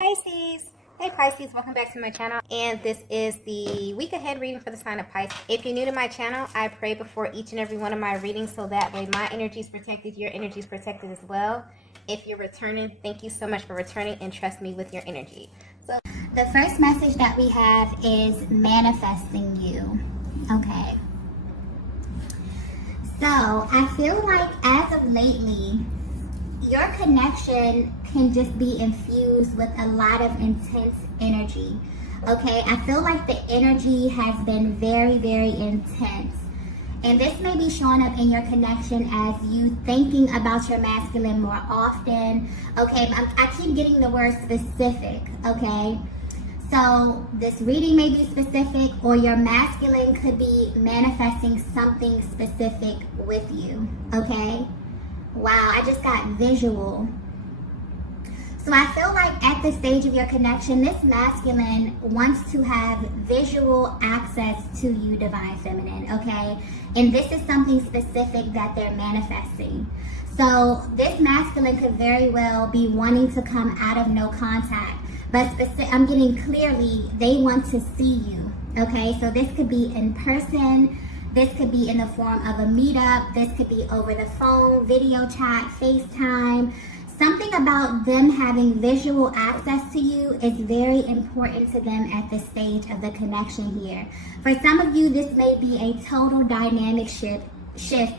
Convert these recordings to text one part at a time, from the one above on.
Pisces. Hey Pisces, welcome back to my channel, and this is the week ahead reading for the sign of Pisces. If you're new to my channel, I pray before each and every one of my readings so that way my energy is protected, your energy is protected as well. If you're returning, thank you so much for returning and trust me with your energy. So the first message that we have is manifesting you. Okay. So I feel like as of lately, your connection can just be infused with a lot of intense energy. Okay, I feel like the energy has been very, very intense. And this may be showing up in your connection as you thinking about your masculine more often. Okay, I keep getting the word specific, okay? So this reading may be specific, or your masculine could be manifesting something specific with you, okay? Wow, I just got visual. So I feel like at this stage of your connection, this masculine wants to have visual access to you, divine feminine, okay? And this is something specific that they're manifesting. So this masculine could very well be wanting to come out of no contact, but I'm getting clearly they want to see you, okay? So this could be in person. This could be in the form of a meetup. This could be over the phone, video chat, FaceTime. Something about them having visual access to you is very important to them at this stage of the connection here. For some of you, this may be a total dynamic shift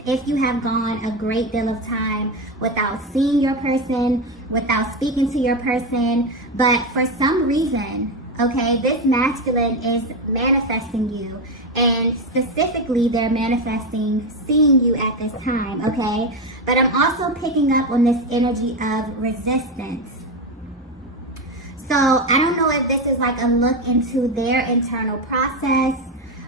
if you have gone a great deal of time without seeing your person, without speaking to your person. But for some reason, okay, this masculine is manifesting you. And specifically, they're manifesting seeing you at this time, okay? But I'm also picking up on this energy of resistance. So I don't know if this is like a look into their internal process,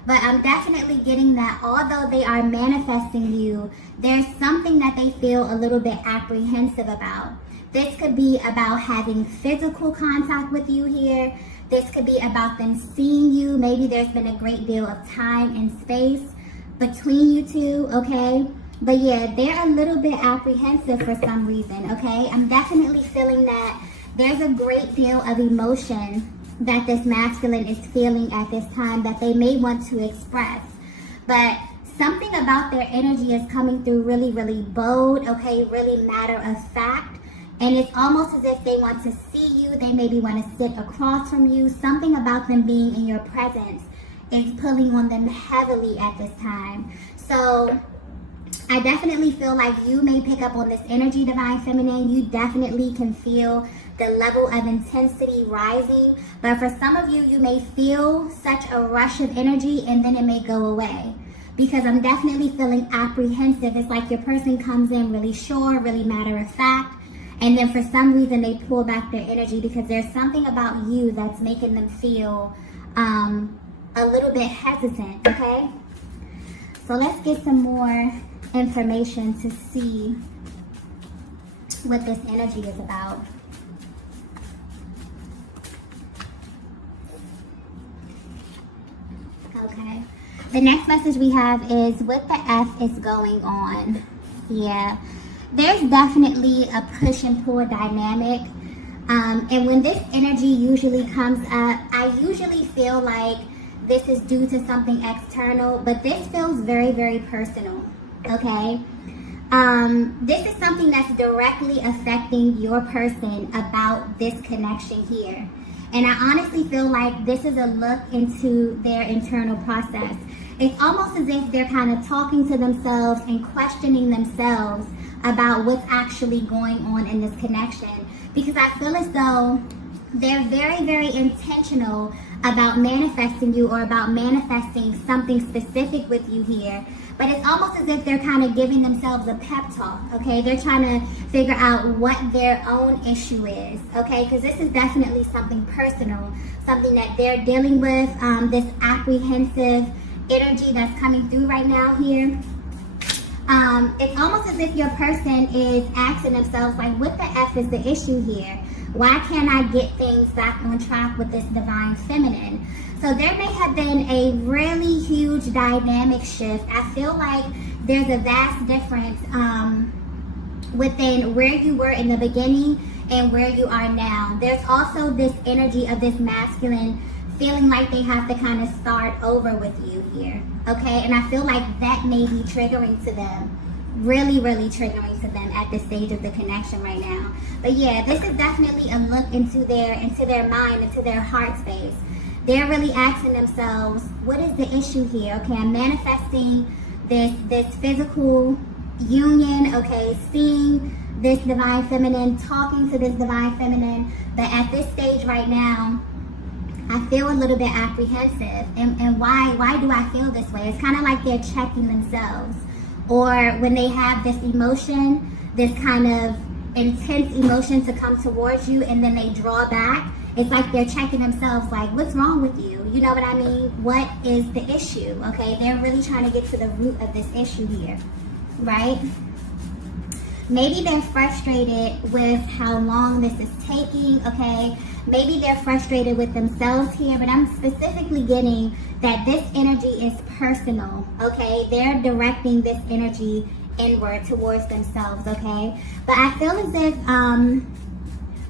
but I'm definitely getting that although they are manifesting you, there's something that they feel a little bit apprehensive about. This could be about having physical contact with you here. This could be about them seeing you. Maybe there's been a great deal of time and space between you two, okay? But yeah, they're a little bit apprehensive for some reason, okay? I'm definitely feeling that there's a great deal of emotion that this masculine is feeling at this time that they may want to express. But something about their energy is coming through really, really bold, okay? Really matter of fact. And it's almost as if they want to see you. They maybe want to sit across from you. Something about them being in your presence is pulling on them heavily at this time. So I definitely feel like you may pick up on this energy, divine feminine. You definitely can feel the level of intensity rising. But for some of you, you may feel such a rush of energy and then it may go away. Because I'm definitely feeling apprehensive. It's like your person comes in really sure, really matter of fact. And then for some reason they pull back their energy because there's something about you that's making them feel a little bit hesitant, okay? So let's get some more information to see what this energy is about. Okay. The next message we have is what the F is going on. Yeah. There's definitely a push and pull dynamic. And when this energy usually comes up, I usually feel like this is due to something external, but this feels very, very personal, okay? This is something that's directly affecting your person about this connection here. And I honestly feel like this is a look into their internal process. It's almost as if they're kind of talking to themselves and questioning themselves about what's actually going on in this connection, because I feel as though they're very, very intentional about manifesting you or about manifesting something specific with you here. But it's almost as if they're kind of giving themselves a pep talk, okay? They're trying to figure out what their own issue is, okay? Because this is definitely something personal, something that they're dealing with, this apprehensive energy that's coming through right now here. It's almost as if your person is asking themselves, like, what the F is the issue here? Why can't I get things back on track with this divine feminine? So there may have been a really huge dynamic shift. I feel like there's a vast difference within where you were in the beginning and where you are now. There's also this energy of this masculine feeling like they have to kind of start over with you here, okay? And I feel like that may be triggering to them, really triggering to them at this stage of the connection right now. But yeah, this is definitely a look into their mind, into their heart space. They're really asking themselves, what is the issue here? Okay, I'm manifesting this physical union, okay, seeing this divine feminine, talking to this divine feminine, but at this stage right now, I feel a little bit apprehensive. And why do I feel this way? It's kind of like they're checking themselves. Or when they have this emotion, this kind of intense emotion to come towards you, and then they draw back, it's like they're checking themselves, like, what's wrong with you? You know what I mean? What is the issue? Okay, they're really trying to get to the root of this issue here, right? Maybe they're frustrated with how long this is taking, okay? Maybe they're frustrated with themselves here, but I'm specifically getting that this energy is personal, okay? They're directing this energy inward towards themselves, okay? But I feel as if,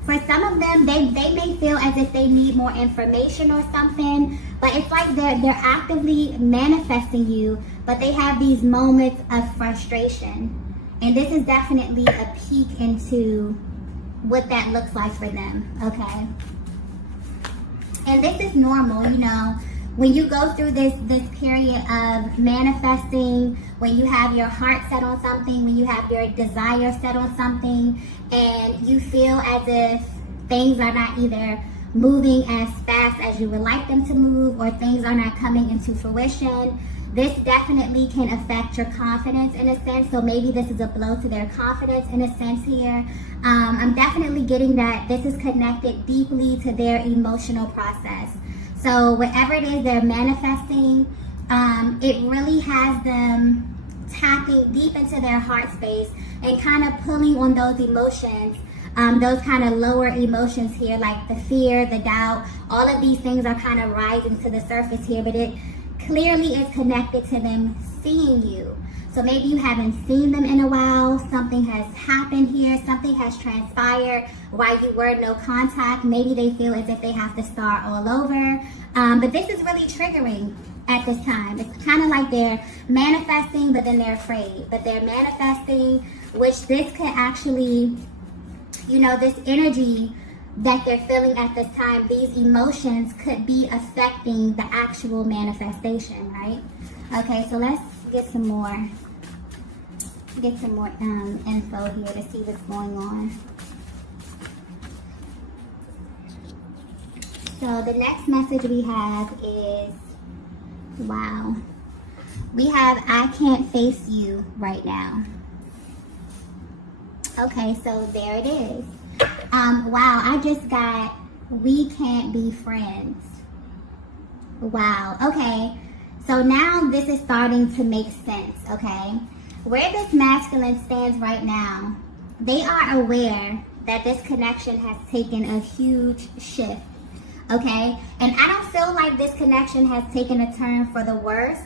for some of them, they may feel as if they need more information or something, but it's like they're actively manifesting you, but they have these moments of frustration. And this is definitely a peek into what that looks like for them, okay? And this is normal, you know, when you go through this period of manifesting, when you have your heart set on something, when you have your desire set on something, and you feel as if things are not either moving as fast as you would like them to move, or things are not coming into fruition, this definitely can affect your confidence in a sense. So maybe this is a blow to their confidence in a sense here. I'm definitely getting that this is connected deeply to their emotional process. So whatever it is they're manifesting, it really has them tapping deep into their heart space and kind of pulling on those emotions, those kind of lower emotions here, like the fear, the doubt. All of these things are kind of rising to the surface here, but it clearly is connected to them seeing you. So maybe you haven't seen them in a while, something has happened here, something has transpired while you were no contact. Maybe they feel as if they have to start all over. But this is really triggering at this time. It's kind of like they're manifesting, but then they're afraid. But they're manifesting, which this could actually, you know, this energy that they're feeling at this time, these emotions could be affecting the actual manifestation, right? Okay, so let's get some more info here to see what's going on. So the next message we have is, wow, we have, I can't face you right now. Okay, so there it is. Wow, I just got, we can't be friends. Wow, okay. So now this is starting to make sense, okay? Where this masculine stands right now, they are aware that this connection has taken a huge shift, okay? And I don't feel like this connection has taken a turn for the worse,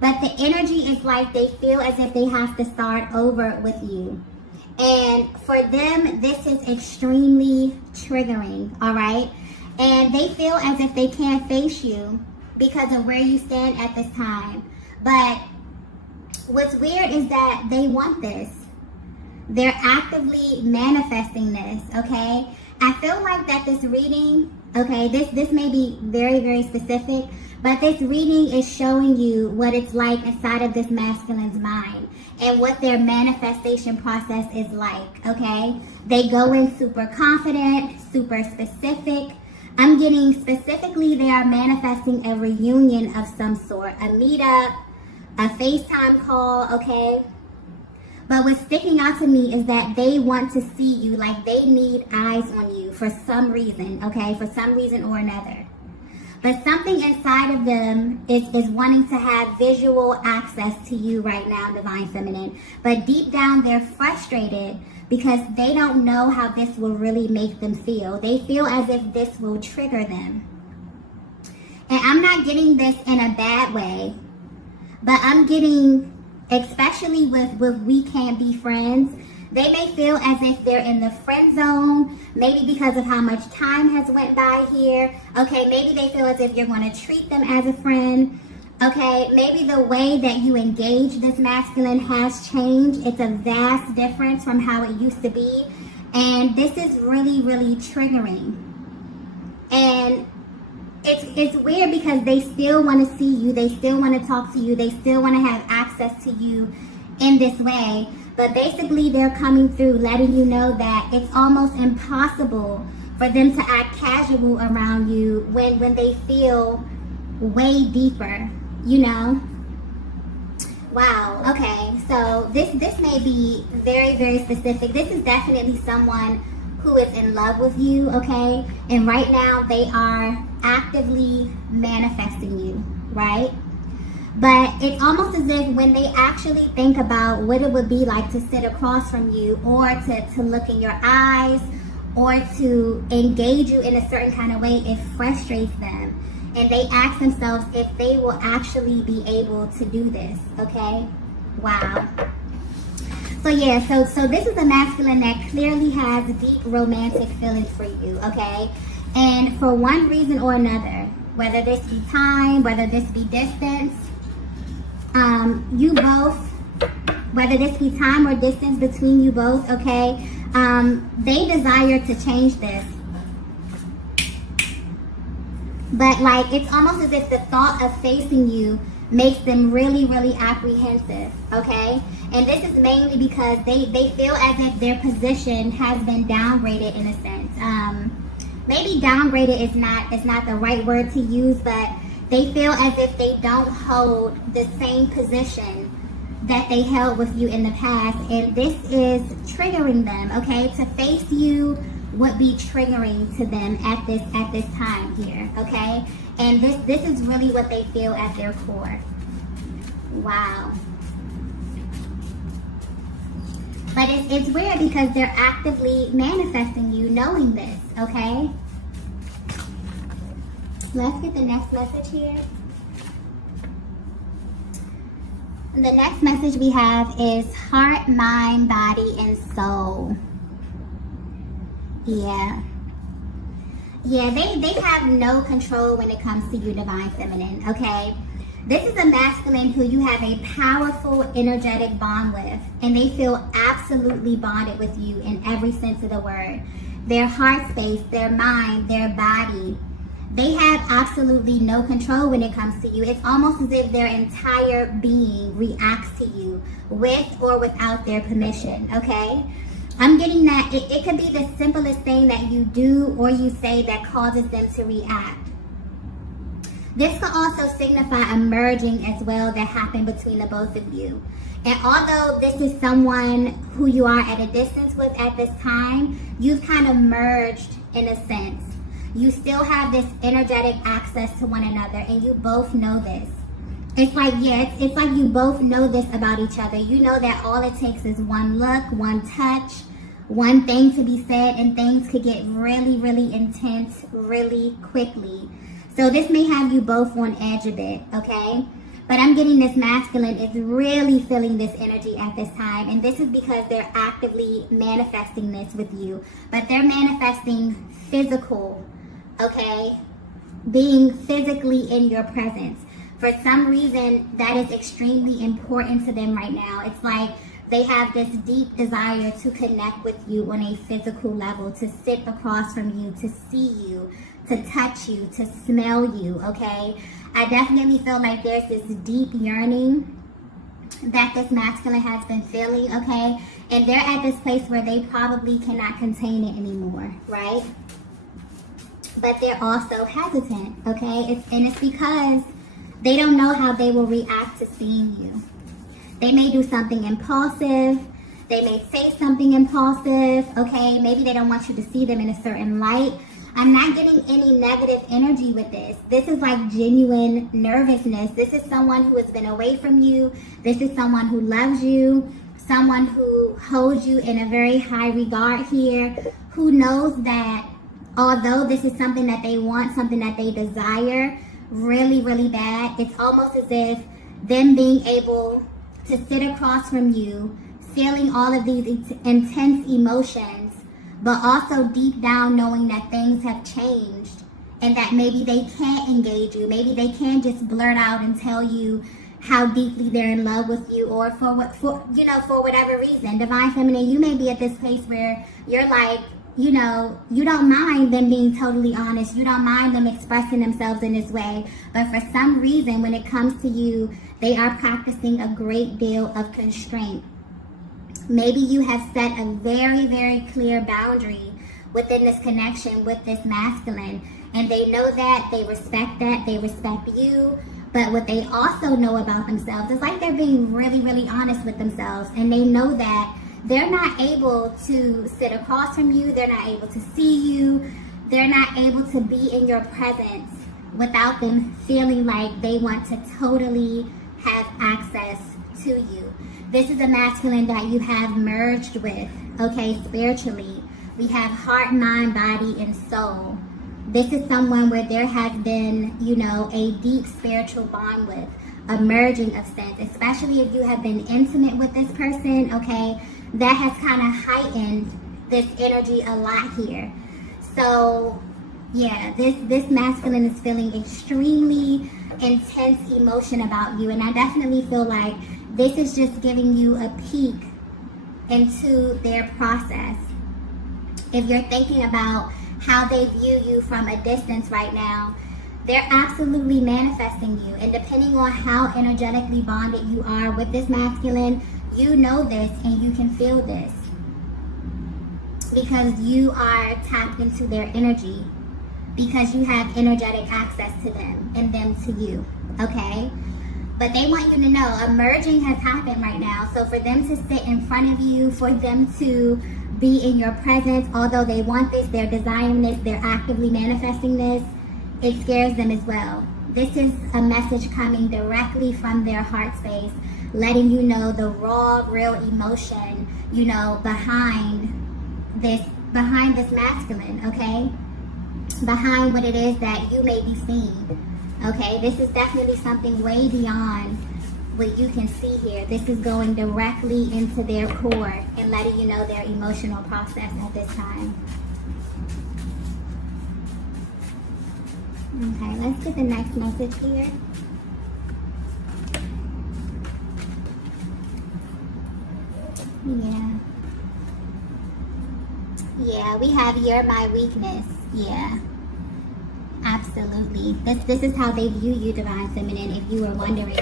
but the energy is like they feel as if they have to start over with you. And for them, this is extremely triggering, all right? And they feel as if they can't face you because of where you stand at this time. But what's weird is that they want this. They're actively manifesting this, okay? I feel like that this reading, okay, this may be very, very specific, but this reading is showing you what it's like inside of this masculine's mind and what their manifestation process is like, okay? They go in super confident, super specific. I'm getting specifically they are manifesting a reunion of some sort, a meetup, a FaceTime call, okay? But what's sticking out to me is that they want to see you, like they need eyes on you for some reason, okay? For some reason or another. But something inside of them is wanting to have visual access to you right now, Divine Feminine. But deep down, they're frustrated because they don't know how this will really make them feel. They feel as if this will trigger them. And I'm not getting this in a bad way, but I'm getting, especially with we can't be friends, They may feel as if they're in the friend zone, maybe because of how much time has went by here. Okay, maybe they feel as if you're going to treat them as a friend. Okay, maybe the way that you engage this masculine has changed. It's a vast difference from how it used to be. And this is really, really triggering. And it's weird because they still want to see you. They still want to talk to you. They still want to have access to you in this way. But basically, they're coming through letting you know that it's almost impossible for them to act casual around you when they feel way deeper, you know? Wow, okay. So this may be very, very specific. This is definitely someone who is in love with you, okay? And right now, they are actively manifesting you, right? But it's almost as if when they actually think about what it would be like to sit across from you or to look in your eyes or to engage you in a certain kind of way, it frustrates them. And they ask themselves if they will actually be able to do this, okay? Wow. So yeah, so this is a masculine that clearly has deep romantic feelings for you, okay? And for one reason or another, whether this be time, whether this be distance, you both, whether this be time or distance between you both, okay, they desire to change this. But like, it's almost as if the thought of facing you makes them really, really apprehensive, okay? And this is mainly because they feel as if their position has been downgraded in a sense. Maybe downgraded is not the right word to use, but they feel as if they don't hold the same position that they held with you in the past. And this is triggering them, okay? To face you would be triggering to them at this time here, okay? And this is really what they feel at their core. Wow. But it's weird because they're actively manifesting you knowing this, okay? Let's get the next message here. The next message we have is heart, mind, body, and soul. Yeah, they have no control when it comes to you, divine feminine, okay? This is a masculine who you have a powerful, energetic bond with, and they feel absolutely bonded with you in every sense of the word. Their heart space, their mind, their body, they have absolutely no control when it comes to you. It's almost as if their entire being reacts to you with or without their permission, okay? I'm getting that it could be the simplest thing that you do or you say that causes them to react. This could also signify a merging as well that happened between the both of you. And although this is someone who you are at a distance with at this time, you've kind of merged in a sense. You still have this energetic access to one another and you both know this. It's like, yeah, it's like you both know this about each other. You know that all it takes is one look, one touch, one thing to be said, and things could get really, really intense really quickly. So this may have you both on edge a bit, okay? But I'm getting this masculine is really feeling this energy at this time. And this is because they're actively manifesting this with you. But they're manifesting physical, okay? Being physically in your presence. For some reason, that is extremely important to them right now. It's like they have this deep desire to connect with you on a physical level, to sit across from you, to see you, to touch you, to smell you, okay? I definitely feel like there's this deep yearning that this masculine has been feeling, okay? And they're at this place where they probably cannot contain it anymore, right? But they're also hesitant, okay? It's because they don't know how they will react to seeing you. They may do something impulsive. They may say something impulsive, okay? Maybe they don't want you to see them in a certain light. I'm not getting any negative energy with this. This is like genuine nervousness. This is someone who has been away from you. This is someone who loves you, someone who holds you in a very high regard here, who knows that although this is something that they want, something that they desire really, really bad, it's almost as if them being able to sit across from you, feeling all of these intense emotions, but also deep down knowing that things have changed and that maybe they can't engage you. Maybe they can't just blurt out and tell you how deeply they're in love with you, or for whatever reason. Divine Feminine, you may be at this place where you're like, you don't mind them being totally honest. You don't mind them expressing themselves in this way. But for some reason, when it comes to you, they are practicing a great deal of constraint. Maybe you have set a very, very clear boundary within this connection with this masculine. And they know that, they respect you. But what they also know about themselves is like they're being really, really honest with themselves. And they know that they're not able to sit across from you. They're not able to see you. They're not able to be in your presence without them feeling like they want to totally have access to you. This is a masculine that you have merged with, okay, spiritually. We have heart, mind, body, and soul. This is someone where there has been, a deep spiritual bond with, a merging of sense, especially if you have been intimate with this person, okay? That has kind of heightened this energy a lot here. So, yeah, this masculine is feeling extremely intense emotion about you. And I definitely feel like this is just giving you a peek into their process. If you're thinking about how they view you from a distance right now, they're absolutely manifesting you. And depending on how energetically bonded you are with this masculine, you know this and you can feel this because you are tapped into their energy, because you have energetic access to them and them to you, okay? But they want you to know a merging has happened right now. So for them to sit in front of you, for them to be in your presence, although they want this, they're desiring this, they're actively manifesting this, it scares them as well. This is a message coming directly from their heart space, letting you know the raw, real emotion, behind this masculine, okay? Behind what it is that you may be seeing, okay? This is definitely something way beyond what you can see here. This is going directly into their core and letting you know their emotional process at this time. Okay, let's get the next message here. Yeah, we have "you're my weakness." Yeah, absolutely. This is how they view you, Divine Feminine. If you were wondering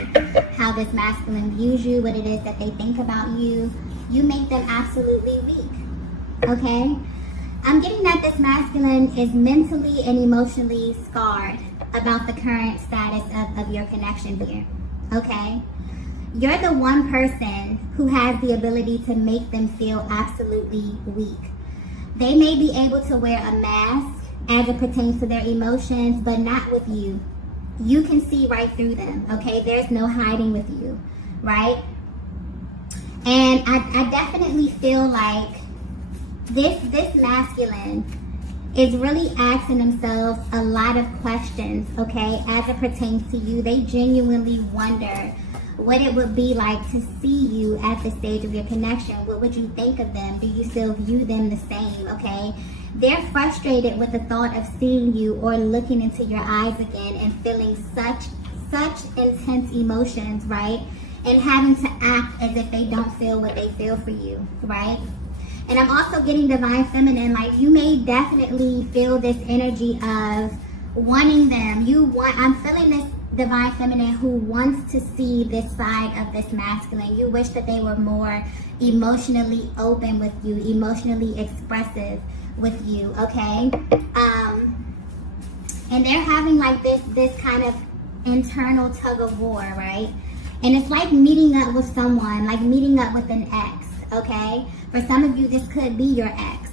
how this masculine views you, what it is that they think about you, you make them absolutely weak, okay? I'm getting that this masculine is mentally and emotionally scarred about the current status of your connection here, okay? You're the one person who has the ability to make them feel absolutely weak. They may be able to wear a mask as it pertains to their emotions, but not with you. You can see right through them, okay? There's no hiding with you, right? And I definitely feel like this masculine is really asking themselves a lot of questions, okay, as it pertains to you. They genuinely wonder what it would be like to see you at this stage of your connection. What would you think of them? Do you still view them the same, okay? They're frustrated with the thought of seeing you or looking into your eyes again and feeling such intense emotions, right? And having to act as if they don't feel what they feel for you, right? And I'm also getting Divine Feminine, like you may definitely feel this energy of wanting them. I'm feeling this Divine Feminine who wants to see this side of this masculine. You wish that they were more emotionally open with you, emotionally expressive with you, okay? And they're having like this kind of internal tug of war, right? And it's like meeting up with someone, like meeting up with an ex, okay? For some of you, this could be your ex.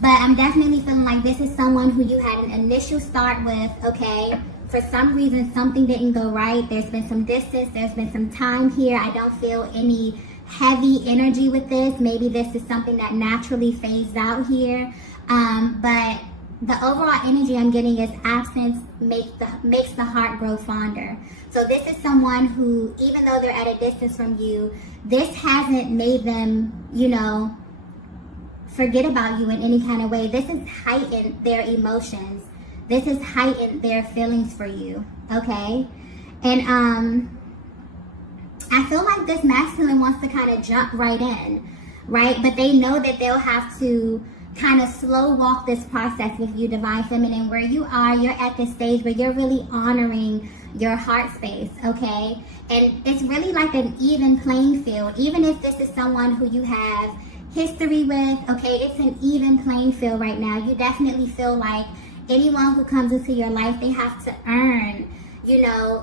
But I'm definitely feeling like this is someone who you had an initial start with, okay? For some reason, something didn't go right. There's been some distance. There's been some time here. I don't feel any heavy energy with this. Maybe this is something that naturally phased out here. But the overall energy I'm getting is absence makes the heart grow fonder. So this is someone who, even though they're at a distance from you, this hasn't made them, forget about you in any kind of way. This has heightened their emotions. This has heightened their feelings for you, okay? And I feel like this masculine wants to kind of jump right in, right? But they know that they'll have to kind of slow walk this process with you, Divine Feminine. Where you are, you're at this stage where you're really honoring your heart space, okay? And it's really like an even playing field. Even if this is someone who you have history with, okay, it's an even playing field right now. You definitely feel like anyone who comes into your life, they have to earn,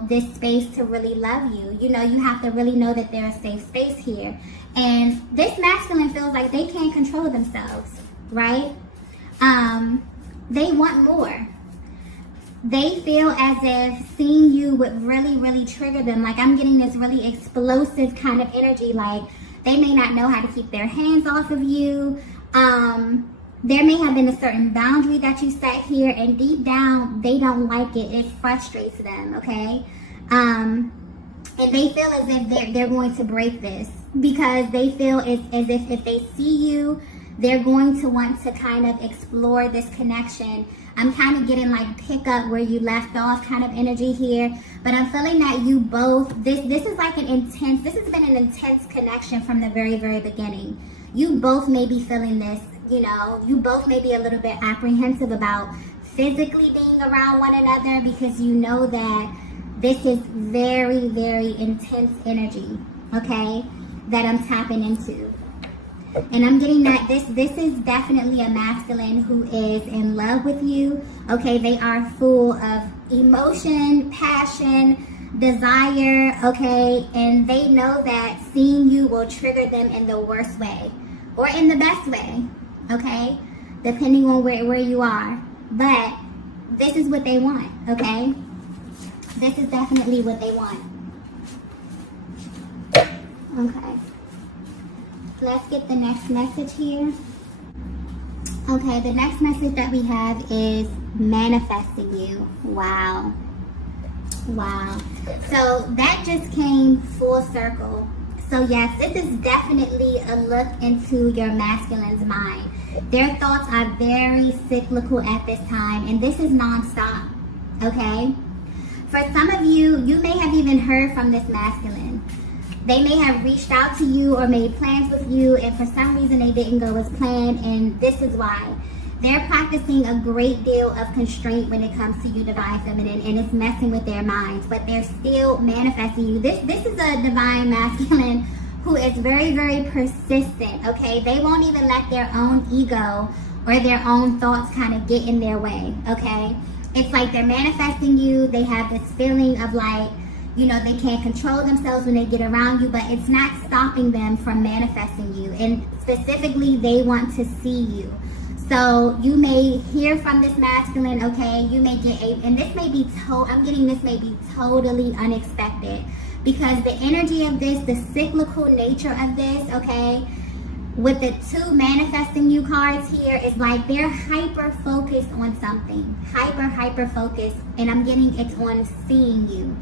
this space to really love you. You have to really know that there's a safe space here. And this masculine feels like they can't control themselves, right? They want more. They feel as if seeing you would really, really trigger them. Like, I'm getting this really explosive kind of energy. Like, they may not know how to keep their hands off of you. There may have been a certain boundary that you set here, and deep down, they don't like it. It frustrates them, okay? And they feel as if they're going to break this, because they feel as if they see you, they're going to want to kind of explore this connection. I'm kind of getting like pick up where you left off kind of energy here, but I'm feeling that you both, this is like this has been an intense connection from the very, very beginning. You both may be feeling this, you both may be a little bit apprehensive about physically being around one another, because you know that this is very, very intense energy, okay, that I'm tapping into. And I'm getting that this is definitely a masculine who is in love with you, okay? They are full of emotion, passion, desire, okay? And they know that seeing you will trigger them in the worst way or in the best way, okay? Depending on where you are. But this is what they want, okay? This is definitely what they want. Okay. Let's get the next message here. Okay, the next message that we have is manifesting you. Wow. Wow. So that just came full circle. So yes, this is definitely a look into your masculine's mind. Their thoughts are very cyclical at this time, and this is nonstop, okay? For some of you, you may have even heard from this masculine. They may have reached out to you or made plans with you, and for some reason they didn't go as planned, and this is why. They're practicing a great deal of constraint when it comes to you, Divine Feminine, and it's messing with their minds, but they're still manifesting you. This is a Divine Masculine who is very, very persistent, okay? They won't even let their own ego or their own thoughts kind of get in their way, okay? It's like they're manifesting you. They have this feeling of like, they can't control themselves when they get around you, but it's not stopping them from manifesting you. And specifically, they want to see you. So you may hear from this masculine, okay? You may get and this may be I'm getting this may be totally unexpected, because the energy of this, the cyclical nature of this, okay, with the two manifesting you cards here, is like they're hyper focused on something, hyper focused, and I'm getting it's on seeing you,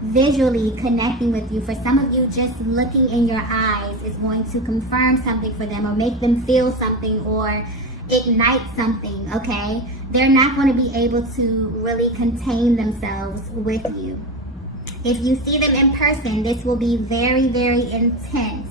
visually connecting with you. For some of you, just looking in your eyes is going to confirm something for them, or make them feel something, or ignite something, okay? They're not going to be able to really contain themselves with you. If you see them in person, this will be very, very intense,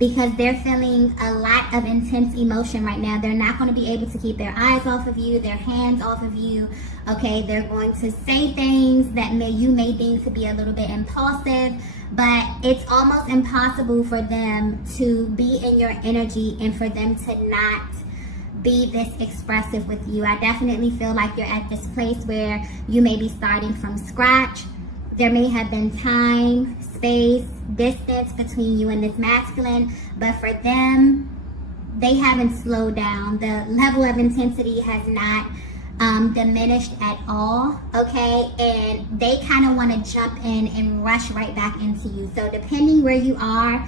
because they're feeling a lot of intense emotion right now. They're not going to be able to keep their eyes off of you, their hands off of you, okay? They're going to say things that you may deem to be a little bit impulsive, but it's almost impossible for them to be in your energy and for them to not be this expressive with you. I definitely feel like you're at this place where you may be starting from scratch. There may have been time, space, distance between you and this masculine, but for them, they haven't slowed down. The level of intensity has not diminished at all, okay? And they kind of want to jump in and rush right back into you. So depending where you are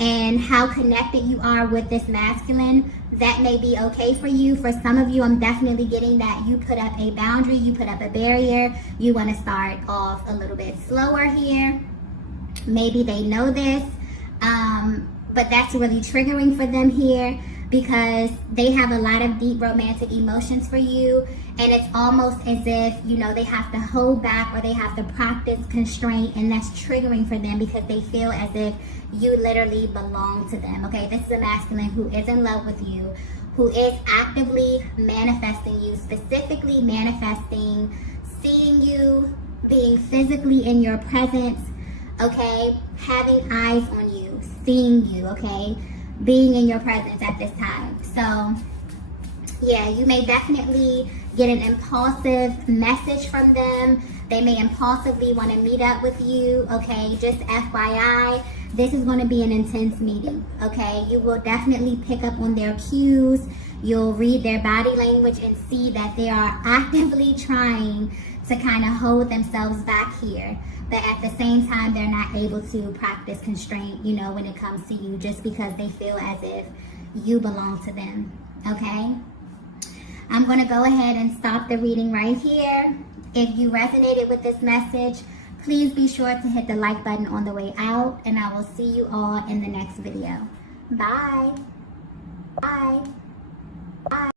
and how connected you are with this masculine, that may be okay for you. For some of you, I'm definitely getting that you put up a boundary, you put up a barrier, you want to start off a little bit slower here. Maybe they know this, but that's really triggering for them here, because they have a lot of deep romantic emotions for you, and it's almost as if, you know, they have to hold back or they have to practice constraint, and that's triggering for them because they feel as if you literally belong to them. Okay, this is a masculine who is in love with you, who is actively manifesting you, specifically manifesting seeing you, being physically in your presence, okay, having eyes on you, seeing you, okay, being in your presence at this time. So yeah, you may definitely get an impulsive message from them. They may impulsively want to meet up with you, okay? Just FYI, this is going to be an intense meeting, okay? You will definitely pick up on their cues. You'll read their body language and see that they are actively trying to kind of hold themselves back here. But at the same time, they're not able to practice constraint, you know, when it comes to you, just because they feel as if you belong to them, okay? I'm going to go ahead and stop the reading right here. If you resonated with this message, please be sure to hit the like button on the way out, and I will see you all in the next video. Bye. Bye. Bye.